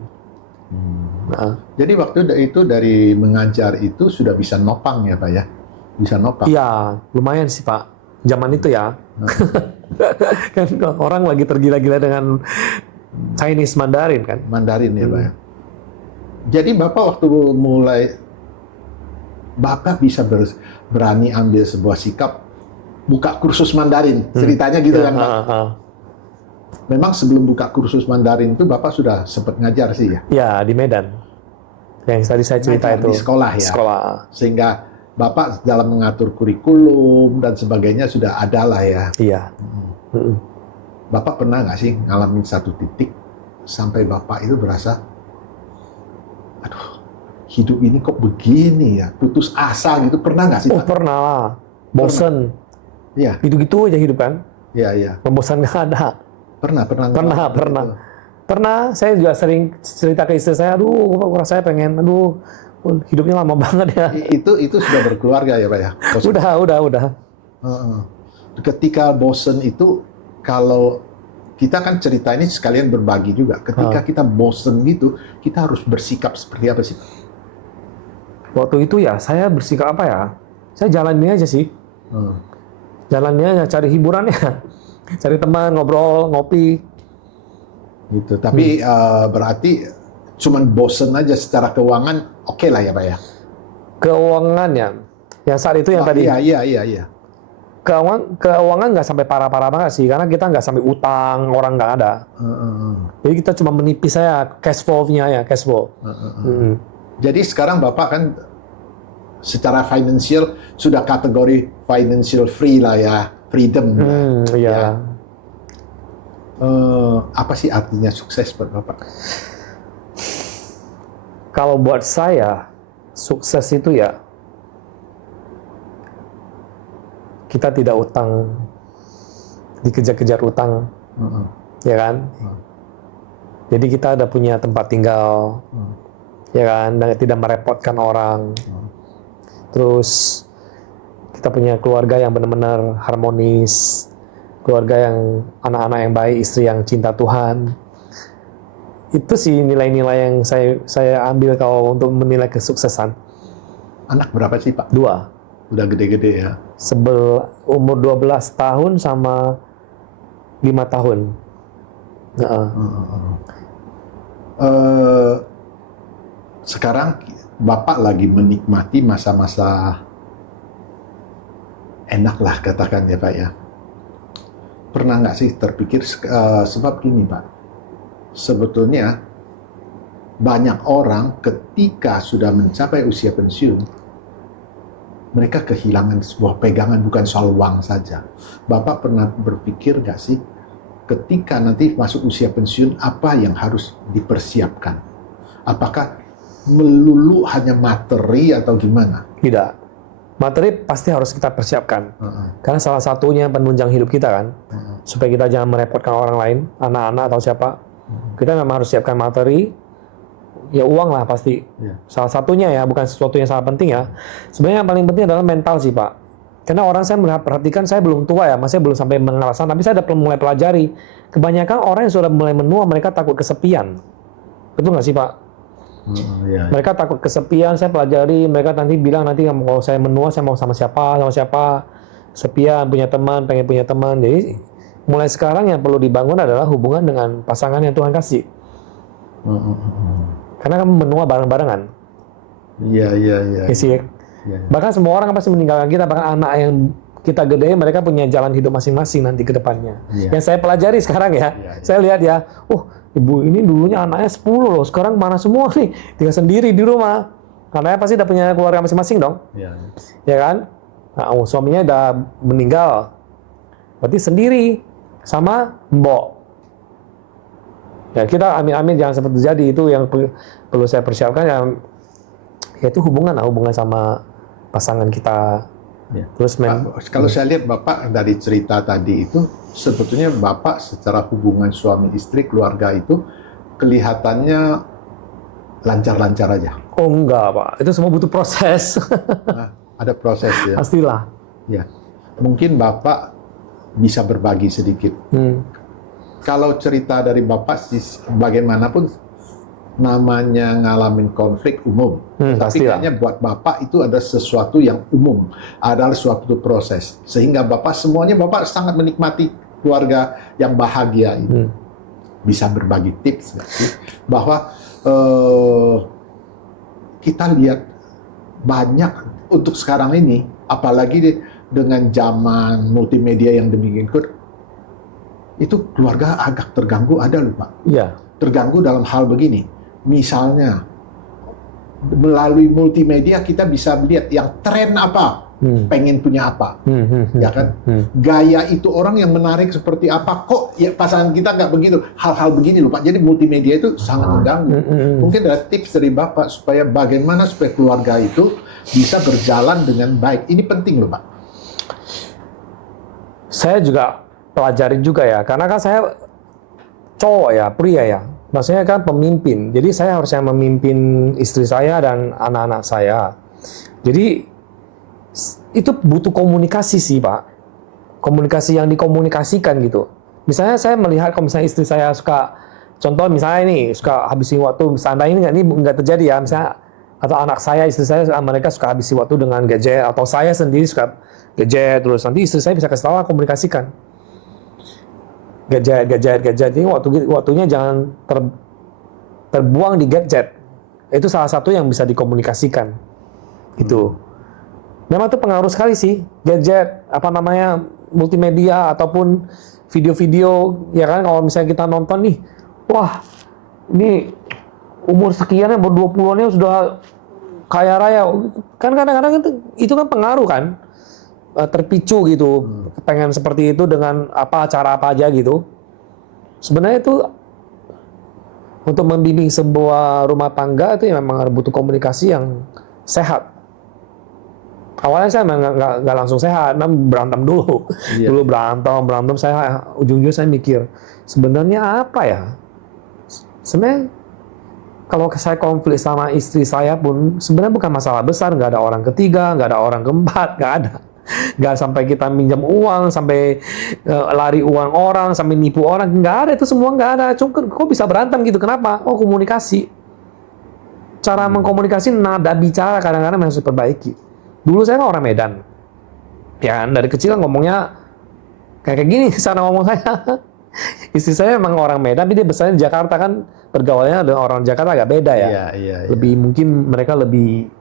Nah. Jadi waktu itu dari mengajar itu sudah bisa nopang ya Pak ya? Bisa nopang? Iya, lumayan sih Pak. Zaman itu ya. Kan orang lagi tergila-gila dengan Chinese Mandarin kan. Mandarin ya Pak ya? Jadi Bapak waktu mulai Bapak bisa berani ambil sebuah sikap buka kursus Mandarin, ceritanya gitu kan Pak? Memang sebelum buka kursus Mandarin itu Bapak sudah sempat ngajar sih ya? Ya, di Medan. Yang tadi saya cerita ngajar itu. Di sekolah ya? Sekolah. Sehingga Bapak dalam mengatur kurikulum dan sebagainya sudah ada lah ya? Iya. Bapak pernah nggak sih ngalamin satu titik sampai Bapak itu berasa, aduh, hidup ini kok begini ya, putus asa gitu, pernah nggak sih Oh, Pak? pernah lah. Bosen. Iya. Gitu-gitu aja hidup kan. Iya, iya. Membosankan ada. Pernah. Pernah. Saya juga sering cerita ke istri saya, aduh, saya pengen, hidupnya lama banget ya. Itu sudah berkeluarga ya Pak ya? Bosen. Udah. Ketika bosen itu, kalau kita kan cerita ini sekalian berbagi juga. Ketika kita bosen gitu, kita harus bersikap seperti apa sih Pak? Waktu itu ya, saya bersikap apa ya? Saya jalanin aja sih. Jalannya ya cari hiburannya. Cari teman, ngobrol, ngopi. Gitu. Tapi berarti cuman bosen aja secara keuangan, oke lah ya Pak ya? Keuangan ya. Yang saat itu yang tadi. Iya. Keuangan nggak sampai parah-parah banget sih, karena kita nggak sampai utang, orang nggak ada. Jadi kita cuma menipis saya cash flow-nya ya, cash flow. Jadi sekarang Bapak kan secara financial sudah kategori financial free lah ya, freedom. Iya. Apa sih artinya sukses buat Bapak? Kalau buat saya, sukses itu ya kita tidak utang, dikejar-kejar utang, ya kan? Jadi kita ada punya tempat tinggal, ya kan, dan tidak merepotkan orang. Terus kita punya keluarga yang benar-benar harmonis, keluarga yang anak-anak yang baik, istri yang cinta Tuhan. Itu sih nilai-nilai yang saya ambil kalau untuk menilai kesuksesan. Anak berapa sih Pak? 2. Udah gede-gede ya? Umur 12 tahun sama 5 tahun. Sekarang Bapak lagi menikmati masa-masa enak lah katakan ya Pak ya. pernah nggak sih terpikir sebab gini Pak, sebetulnya banyak orang ketika sudah mencapai usia pensiun, mereka kehilangan sebuah pegangan, bukan soal uang saja. Bapak pernah berpikir nggak sih, ketika nanti masuk usia pensiun, apa yang harus dipersiapkan? Apakah melulu hanya materi atau gimana? Tidak. Materi pasti harus kita persiapkan. Karena salah satunya penunjang hidup kita kan. Supaya kita jangan merepotkan orang lain, anak-anak atau siapa. Kita memang harus siapkan materi, ya uang lah pasti. Salah satunya ya, bukan sesuatu yang sangat penting ya. Sebenarnya yang paling penting adalah mental sih Pak. Karena orang saya perhatikan, saya belum tua ya, masih belum sampai mengalasan, tapi saya udah mulai pelajari. Kebanyakan orang yang sudah mulai menua, mereka takut kesepian. Betul nggak sih Pak? Mereka takut kesepian, saya pelajari, mereka nanti bilang nanti kalau saya menua, saya mau sama siapa, kesepian, punya teman, pengen punya teman. Jadi mulai sekarang yang perlu dibangun adalah hubungan dengan pasangan yang Tuhan kasih. Karena kamu menua bareng-barengan. Iya. Bahkan semua orang pasti meninggalkan kita, bahkan anak yang kita gedein, mereka punya jalan hidup masing-masing nanti ke depannya. Yang saya pelajari sekarang ya, saya lihat ya, ibu ini dulunya anaknya 10 loh, sekarang mana semua nih, tinggal sendiri di rumah. Anaknya pasti udah punya keluarga masing-masing dong. Ya kan? Nah, suaminya udah meninggal, berarti sendiri sama mbok. Ya kita amin-amin jangan seperti terjadi. Itu yang perlu saya persiapkan, yaitu hubungan sama pasangan kita. Terus kalau saya lihat Bapak dari cerita tadi itu, sebetulnya Bapak secara hubungan suami istri, keluarga itu kelihatannya lancar-lancar aja. Oh enggak Pak, itu semua butuh proses. Nah, ada proses ya. Pastilah. Ya, mungkin Bapak bisa berbagi sedikit. Kalau cerita dari Bapak, bagaimanapun namanya ngalamin konflik umum. Tapi kayaknya buat Bapak itu ada sesuatu yang umum, adalah suatu proses. Sehingga Bapak Bapak sangat menikmati keluarga yang bahagia itu. Bisa berbagi tips nggak sih? Bahwa kita lihat banyak untuk sekarang ini, apalagi dengan zaman multimedia yang demikian, itu keluarga agak terganggu, ada loh Pak. Iya. Terganggu dalam hal begini. Misalnya, melalui multimedia kita bisa melihat yang tren apa, pengen punya apa, ya kan? Gaya itu orang yang menarik seperti apa, kok ya pasangan kita nggak begitu. Hal-hal begini loh Pak. Jadi multimedia itu sangat mengganggu. Mungkin ada tips dari Bapak supaya bagaimana supaya keluarga itu bisa berjalan dengan baik. Ini penting loh Pak. Saya juga pelajari juga ya, karena kan saya cowok ya, pria ya. Maksudnya kan pemimpin, jadi saya harusnya memimpin istri saya dan anak-anak saya. Jadi itu butuh komunikasi sih Pak, komunikasi yang dikomunikasikan gitu. Misalnya saya melihat kalau misalnya istri saya suka, contoh misalnya ini suka habisin waktu, seandainya ini nggak terjadi ya, misalnya atau anak saya, istri saya, mereka suka habisi waktu dengan gadget, atau saya sendiri suka gadget, terus nanti istri saya bisa kasih tahu, komunikasikan. Gadget. Ini waktunya jangan terbuang di gadget. Itu salah satu yang bisa dikomunikasikan. Gitu. Memang itu pengaruh sekali sih, gadget, multimedia ataupun video-video, ya kan, kalau misalnya kita nonton nih, wah, ini umur sekian, umur 20-annya sudah kaya raya. Kan kadang-kadang itu kan pengaruh kan. Terpicu gitu, pengen seperti itu dengan cara apa aja gitu. Sebenarnya itu untuk membimbing sebuah rumah tangga itu ya memang butuh komunikasi yang sehat. Awalnya saya nggak langsung sehat, berantem dulu. Dulu berantem, saya ujung-ujungnya saya mikir, sebenarnya apa ya? Sebenarnya kalau saya konflik sama istri saya pun sebenarnya bukan masalah besar, nggak ada orang ketiga, nggak ada orang keempat, nggak ada. Nggak sampai kita minjam uang, sampai lari uang orang, sampai nipu orang, nggak ada, itu semua nggak ada. Cuma kok bisa berantem gitu, kenapa? Oh, komunikasi. Cara mengkomunikasi, nada bicara kadang-kadang harus diperbaiki. Dulu saya kan orang Medan, ya kan, dari kecil ngomongnya kayak gini cara ngomong saya. Istri saya memang orang Medan, tapi dia besarnya di Jakarta, kan pergaulannya dengan orang Jakarta agak beda ya. Lebih mungkin mereka lebih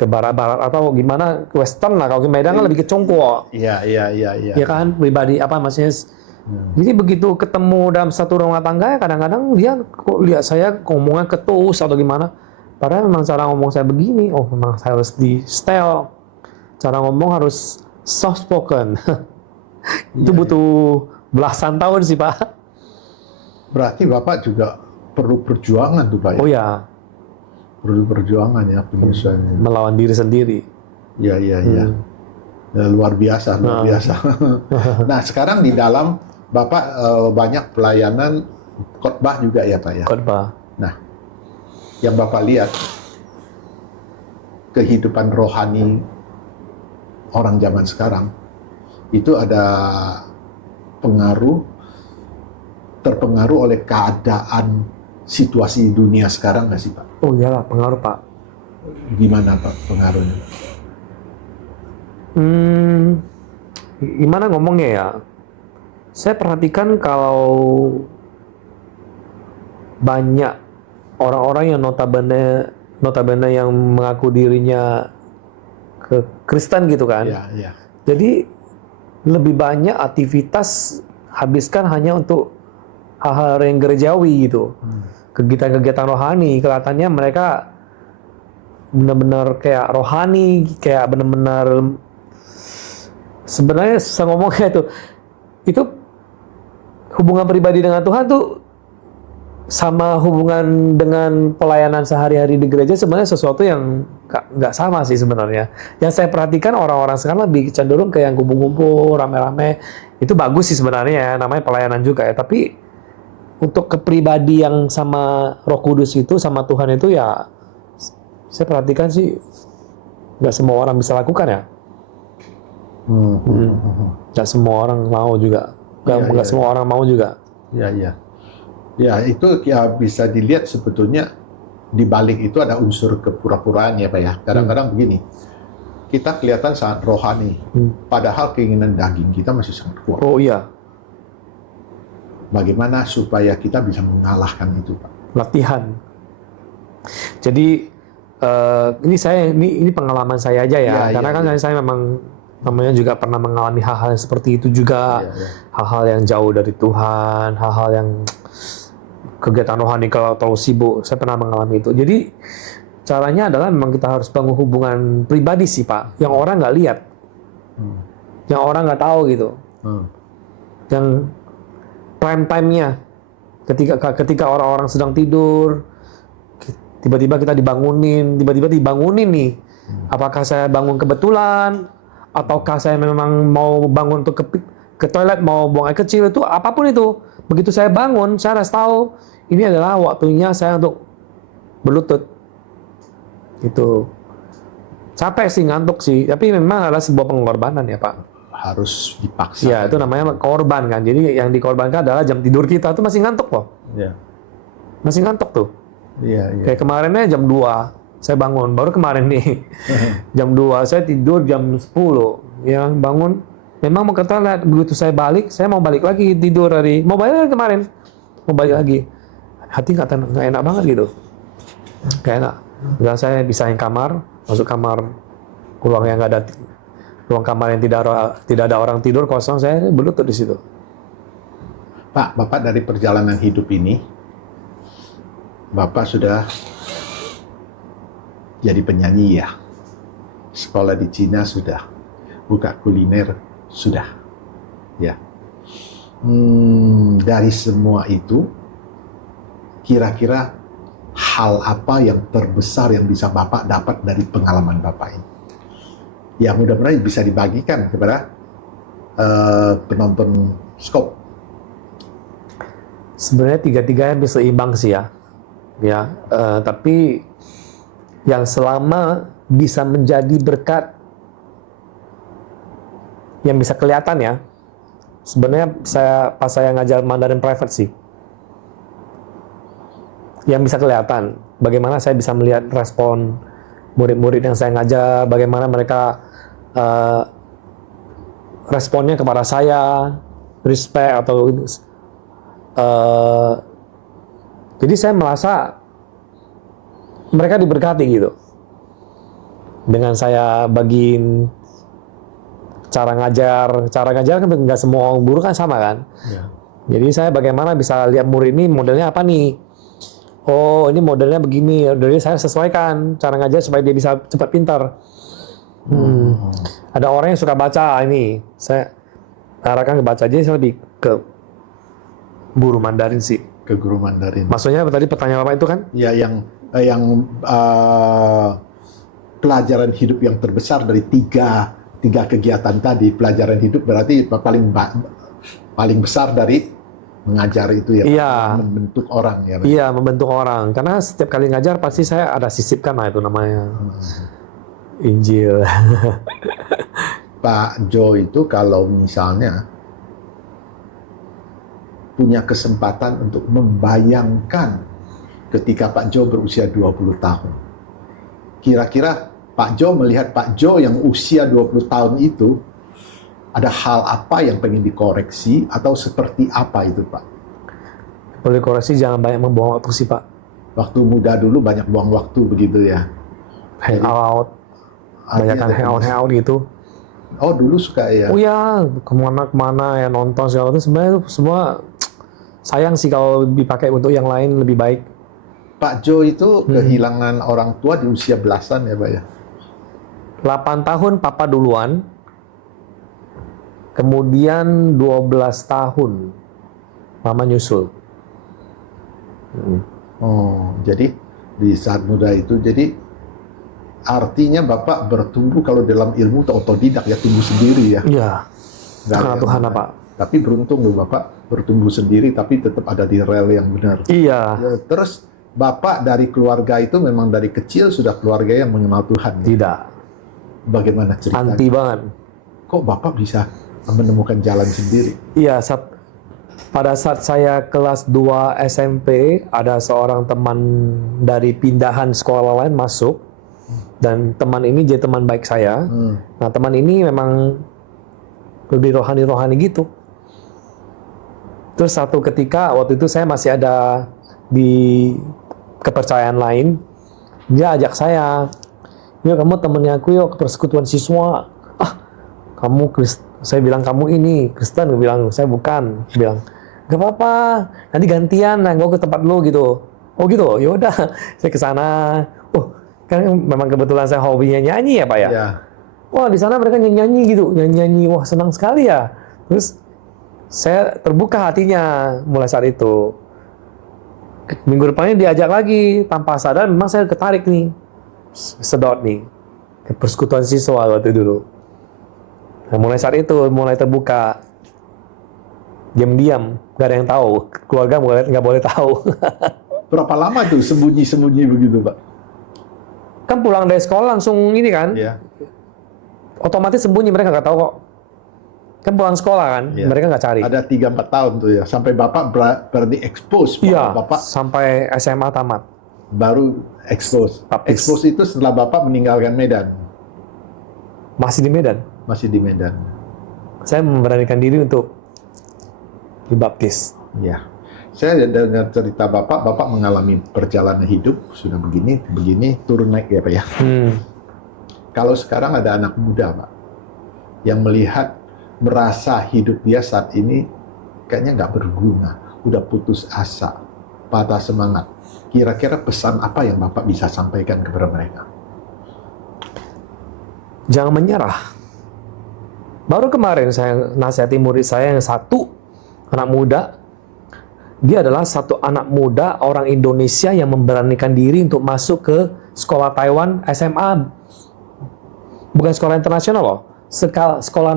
ke barat-barat atau gimana, western lah. Kalau ke Medan kan lebih ke Congko. Iya. Ya kan, pribadi maksudnya Jadi begitu ketemu dalam satu rumah tangga, kadang-kadang dia kok lihat saya ngomongnya ketus atau gimana. Padahal memang cara ngomong saya begini. Oh, memang saya harus di style. Cara ngomong harus soft spoken. Itu butuh belasan tahun sih, Pak. Berarti Bapak juga perlu perjuangan tuh Pak ya? Oh ya, Perlu perjuangan ya penyesuaiannya. melawan diri sendiri. Iya. Ya, luar biasa, luar biasa. Nah, sekarang di dalam Bapak banyak pelayanan khotbah juga ya Pak ya? Khotbah. Nah, yang Bapak lihat kehidupan rohani orang zaman sekarang itu ada terpengaruh oleh keadaan situasi dunia sekarang nggak sih Pak? Oh iyalah, pengaruh Pak. Gimana Pak pengaruhnya? Gimana ngomongnya ya? Saya perhatikan kalau banyak orang-orang yang notabene yang mengaku dirinya ke Kristen gitu kan. Ya. Jadi lebih banyak aktivitas habiskan hanya untuk hal-hal yang gerejawi gitu. Kegiatan-kegiatan rohani, kelihatannya mereka benar-benar kayak rohani, kayak benar-benar sebenarnya saya ngomongnya itu hubungan pribadi dengan Tuhan tuh sama hubungan dengan pelayanan sehari-hari di gereja sebenarnya sesuatu yang nggak sama sih sebenarnya. Yang saya perhatikan orang-orang sekarang lebih cenderung kayak yang kumpul-kumpul, rame-rame. Itu bagus sih sebenarnya, namanya pelayanan juga ya. Tapi untuk kepribadi yang sama Roh Kudus itu, sama Tuhan itu ya, saya perhatikan sih nggak semua orang bisa lakukan ya. Nggak semua orang mau juga. Nggak semua orang mau juga. Iya. Ya, itu ya bisa dilihat sebetulnya di balik itu ada unsur kepura-puraan ya Pak ya. Kadang-kadang begini, kita kelihatan sangat rohani, padahal keinginan daging kita masih sangat kuat. Oh iya. Bagaimana supaya kita bisa mengalahkan itu Pak? Latihan. Jadi ini pengalaman saya aja ya, karena kan saya memang namanya juga pernah mengalami hal-hal yang seperti itu juga, hal-hal yang jauh dari Tuhan, hal-hal yang kegiatan rohani kalau terlalu sibuk, saya pernah mengalami itu. Jadi caranya adalah memang kita harus bangun hubungan pribadi sih Pak, yang orang nggak lihat, yang orang nggak tahu gitu, yang prime time-nya ketika orang-orang sedang tidur, tiba-tiba kita dibangunin nih. Apakah saya bangun kebetulan, ataukah saya memang mau bangun untuk ke toilet, mau buang air kecil, itu apapun itu. Begitu saya bangun, saya harus tahu ini adalah waktunya saya untuk berlutut. Itu capek sih, ngantuk sih, tapi memang adalah sebuah pengorbanan ya Pak. Harus dipaksa. Ya, itu namanya korban kan. Jadi yang dikorbankan adalah jam tidur kita tuh masih ngantuk loh. Iya. Masih ngantuk tuh. Iya. Kayak kemarinnya jam 2 saya bangun, baru kemarin nih. Jam 2 saya tidur jam 10. Ya, bangun memang mau ke toilet, begitu saya balik, saya mau balik lagi tidur mau balik lagi kemarin. Mau balik lagi. Hati nggak enak banget gitu. Nggak enak. Udah saya pisahin kamar, masuk kamar ruang yang nggak ada, ruang kamar yang tidak ada orang tidur, kosong, saya berlutut di situ. Pak, Bapak dari perjalanan hidup ini, Bapak sudah jadi penyanyi ya. Sekolah di Cina sudah, buka kuliner sudah. Ya. Dari semua itu, kira-kira hal apa yang terbesar yang bisa Bapak dapat dari pengalaman Bapak ini? Yang mudah-mudahan bisa dibagikan kepada penonton Skop. Sebenarnya tiga-tiganya bisa imbang sih ya. Tapi yang selama bisa menjadi berkat yang bisa kelihatan ya, sebenarnya pas saya ngajar Mandarin private sih, yang bisa kelihatan bagaimana saya bisa melihat respon murid-murid yang saya ngajar, bagaimana mereka responnya kepada saya, respect atau jadi saya merasa mereka diberkati gitu dengan saya bagiin cara ngajar kan nggak semua guru kan sama kan. Ya. Jadi saya bagaimana bisa lihat murid ini modelnya apa nih? Oh, ini modelnya begini. Jadi saya sesuaikan cara ngajar supaya dia bisa cepat pintar. Ada orang yang suka baca ini. Saya arahkan ke baca aja, saya lebih ke guru Mandarin sih. Ke guru Mandarin. Maksudnya tadi pertanyaan Bapak itu kan? Ya, yang pelajaran hidup yang terbesar dari tiga kegiatan tadi. Pelajaran hidup berarti paling besar dari mengajar itu ya, Iya. membentuk orang ya. Iya, membentuk orang. Karena setiap kali ngajar pasti saya ada sisipkan lah itu namanya. Injil. Pak Jo itu kalau misalnya punya kesempatan untuk membayangkan ketika Pak Jo berusia 20 tahun. Kira-kira Pak Jo melihat Pak Jo yang usia 20 tahun itu, ada hal apa yang pengen dikoreksi atau seperti apa itu, Pak? Boleh koreksi, jangan banyak membuang waktu sih, Pak. Waktu muda dulu banyak buang waktu begitu ya. Hangout, banyakkan hangout gitu. Oh, dulu suka ya. Oh ya, kemana-kemana ya, nonton segala itu sebenarnya itu semua sayang sih kalau dipakai untuk yang lain lebih baik. Pak Jo itu kehilangan orang tua di usia belasan ya, Pak ya? 8 tahun papa duluan, kemudian 12 tahun mama nyusul. Oh, jadi di saat muda itu, jadi artinya Bapak bertumbuh kalau dalam ilmu otodidak ya, tumbuh sendiri ya. Iya, Nggak ada karena yang Tuhan lain. Pak. Tapi beruntung loh Bapak bertumbuh sendiri tapi tetap ada di rel yang benar. Iya, Ya, terus Bapak dari keluarga itu memang dari kecil sudah keluarga yang mengenal Tuhan. Ya? tidak. Bagaimana ceritanya? Anti banget. Kok Bapak bisa menemukan jalan sendiri? Iya, pada saat saya kelas 2 SMP, ada seorang teman dari pindahan sekolah lain masuk, dan teman ini jadi teman baik saya. Nah, teman ini memang lebih rohani-rohani gitu. Terus satu ketika, waktu itu saya masih ada di kepercayaan lain, dia ajak saya, yuk kamu temennya aku yuk ke persekutuan siswa. Kamu saya bilang kamu ini Kristen, gue bilang saya bukan. Dia bilang gak apa-apa, nanti gantian, nah gue ke tempat lo gitu. Oh gitu, yaudah saya ke sana. Kan memang kebetulan saya hobinya nyanyi ya Pak ya. Ya. Wah di sana mereka nyanyi gitu, nyanyi, wah senang sekali ya. Terus saya terbuka hatinya mulai saat itu. Minggu depannya diajak lagi, tanpa sadar memang saya ketarik nih, sedot nih ke persekutuan siswa waktu dulu. Nah, mulai saat itu mulai terbuka, diam-diam, gak ada yang tahu, keluarga nggak boleh tahu. Berapa lama tuh sembunyi-sembunyi begitu, Pak? Kan pulang dari sekolah langsung ini kan, Ya. otomatis sembunyi, mereka nggak tahu kok. Kan pulang sekolah kan, Ya. mereka nggak cari. Ada 3-4 tahun tuh ya, sampai Bapak berani expose. Iya, Bapak sampai SMA tamat. baru expose. Baptis. Expose itu setelah Bapak meninggalkan Medan. Masih di Medan. Masih di Medan. Saya memberanikan diri untuk dibaptis. Ya. Saya dengar cerita Bapak mengalami perjalanan hidup, sudah begini, turun naik ya Pak ya. Kalau sekarang ada anak muda Pak, yang merasa hidup dia saat ini kayaknya nggak berguna, udah putus asa, patah semangat. Kira-kira pesan apa yang Bapak bisa sampaikan kepada mereka? Jangan menyerah. Baru kemarin saya nasihati murid saya yang satu, anak muda. Dia adalah satu anak muda orang Indonesia yang memberanikan diri untuk masuk ke sekolah Taiwan SMA. Bukan sekolah internasional loh. Sekolah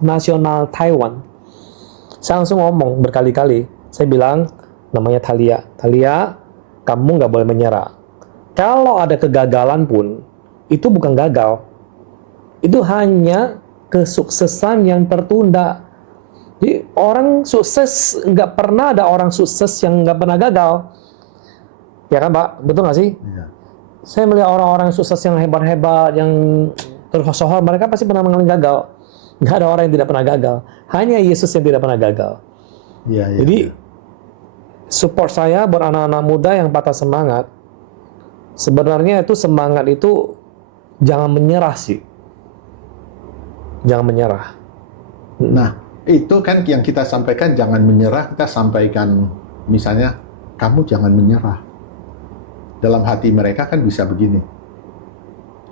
nasional Taiwan. Saya langsung ngomong berkali-kali. Saya bilang, namanya Thalia. Thalia, kamu nggak boleh menyerah. Kalau ada kegagalan pun, itu bukan gagal. Itu hanya kesuksesan yang tertunda. Jadi orang sukses, nggak pernah ada orang sukses yang nggak pernah gagal. Ya kan Pak? Betul nggak sih? Ya. Saya melihat orang-orang sukses yang hebat-hebat, yang tersohor, mereka pasti pernah mengalami gagal. Nggak ada orang yang tidak pernah gagal. Hanya Yesus yang tidak pernah gagal. Ya, ya, Jadi, ya. support saya buat anak-anak muda yang patah semangat. Sebenarnya itu semangat itu jangan menyerah sih. Jangan menyerah. Nah, itu kan yang kita sampaikan, jangan menyerah. Kita sampaikan misalnya, kamu jangan menyerah. Dalam hati mereka kan bisa begini,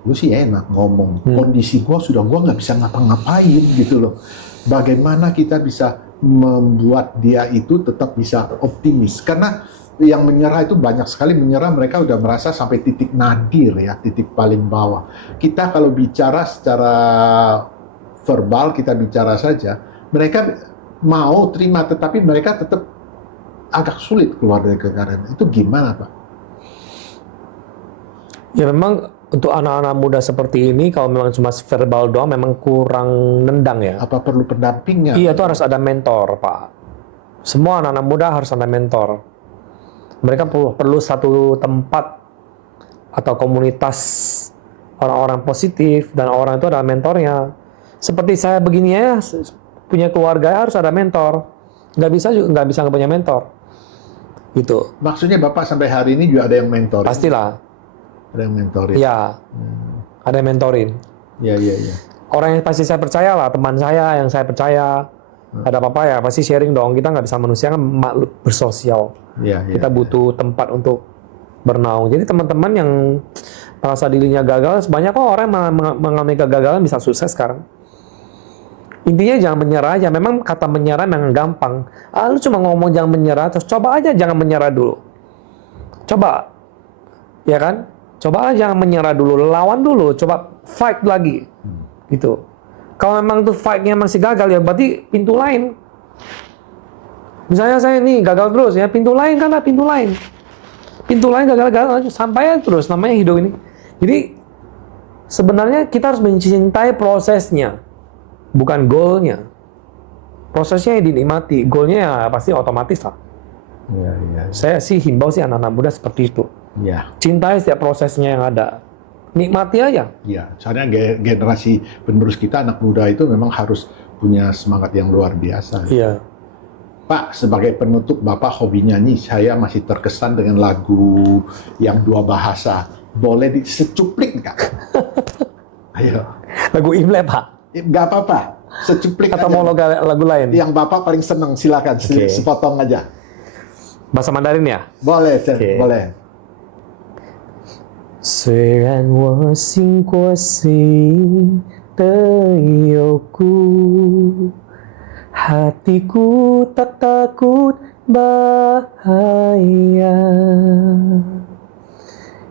lu sih enak ngomong, kondisi gua nggak bisa ngapa-ngapain gitu loh. Bagaimana kita bisa membuat dia itu tetap bisa optimis? Karena yang menyerah itu banyak sekali menyerah, mereka udah merasa sampai titik nadir ya, titik paling bawah. Kita kalau bicara secara verbal, kita bicara saja, mereka mau terima, tetapi mereka tetap agak sulit keluar dari kegagalan. Itu gimana, Pak? Ya memang untuk anak-anak muda seperti ini, kalau memang cuma verbal doang, memang kurang nendang ya. Apa perlu pendampingnya? Iya, itu harus ada mentor, Pak. Semua anak-anak muda harus ada mentor. Mereka perlu satu tempat atau komunitas orang-orang positif, dan orang itu adalah mentornya. Seperti saya begini ya, punya keluarga harus ada mentor. Nggak bisa nggak punya mentor. Gitu. Maksudnya Bapak sampai hari ini juga ada yang mentor? Pastilah. Ada yang mentorin? Iya. Ada yang mentorin. Iya. Orang yang pasti saya percaya lah, teman saya yang saya percaya. Ada apa-apa ya, pasti sharing dong. Kita nggak bisa manusia kan makhluk bersosial. Kita butuh tempat untuk bernaung. Jadi teman-teman yang merasa dirinya gagal, banyak kok orang yang mengalami kegagalan bisa sukses sekarang. Intinya jangan menyerah aja. Memang kata menyerah memang gampang. Lu cuma ngomong jangan menyerah, terus coba aja jangan menyerah dulu. Coba. Ya kan? Coba aja jangan menyerah dulu, lawan dulu, coba fight lagi. Gitu. Kalau memang tuh fight-nya masih gagal, ya berarti pintu lain. Misalnya saya ini gagal terus, ya pintu lain kan, pintu lain. Pintu lain gagal-gagal, sampai terus, namanya hidup ini. Jadi, sebenarnya kita harus mencintai prosesnya, bukan goalnya. Prosesnya yang dinikmati, goalnya ya pasti otomatis lah. Saya sih himbau sih anak-anak muda seperti itu. Cintai setiap prosesnya yang ada. Nikmati aja. Iya, soalnya generasi penerus kita, anak muda itu memang harus punya semangat yang luar biasa. Iya. Pak, sebagai penutup, Bapak hobi nyanyi. Saya masih terkesan dengan lagu yang 2 bahasa. Boleh secuplik nggak? Ayo. Lagu Imlek, Pak? Nggak apa-apa. Secuplik atau aja. mau lagu lain? Yang Bapak paling senang, silakan. Sepotong aja. Bahasa Mandarin ya? Boleh, boleh. 虽然我行过心的幽谷 hatiku tak takut bahaya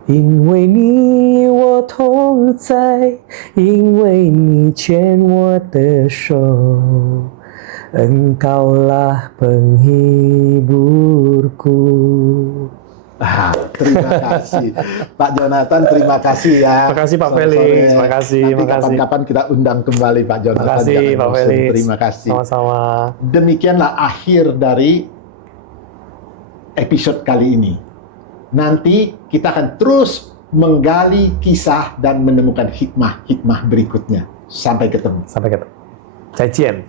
因为你我同在 因为你牵我的手 engkaulah penghiburku. Terima kasih Pak Jonathan, terima kasih ya. Terima kasih Pak Felix, terima kasih. Nanti kapan-kapan kita undang kembali Pak Jonathan. Terima kasih Pak Felix. Terima kasih. Sama-sama. Demikianlah akhir dari episode kali ini. Nanti kita akan terus menggali kisah dan menemukan hikmah-hikmah berikutnya. Sampai ketemu. Sampai ketemu. 再见。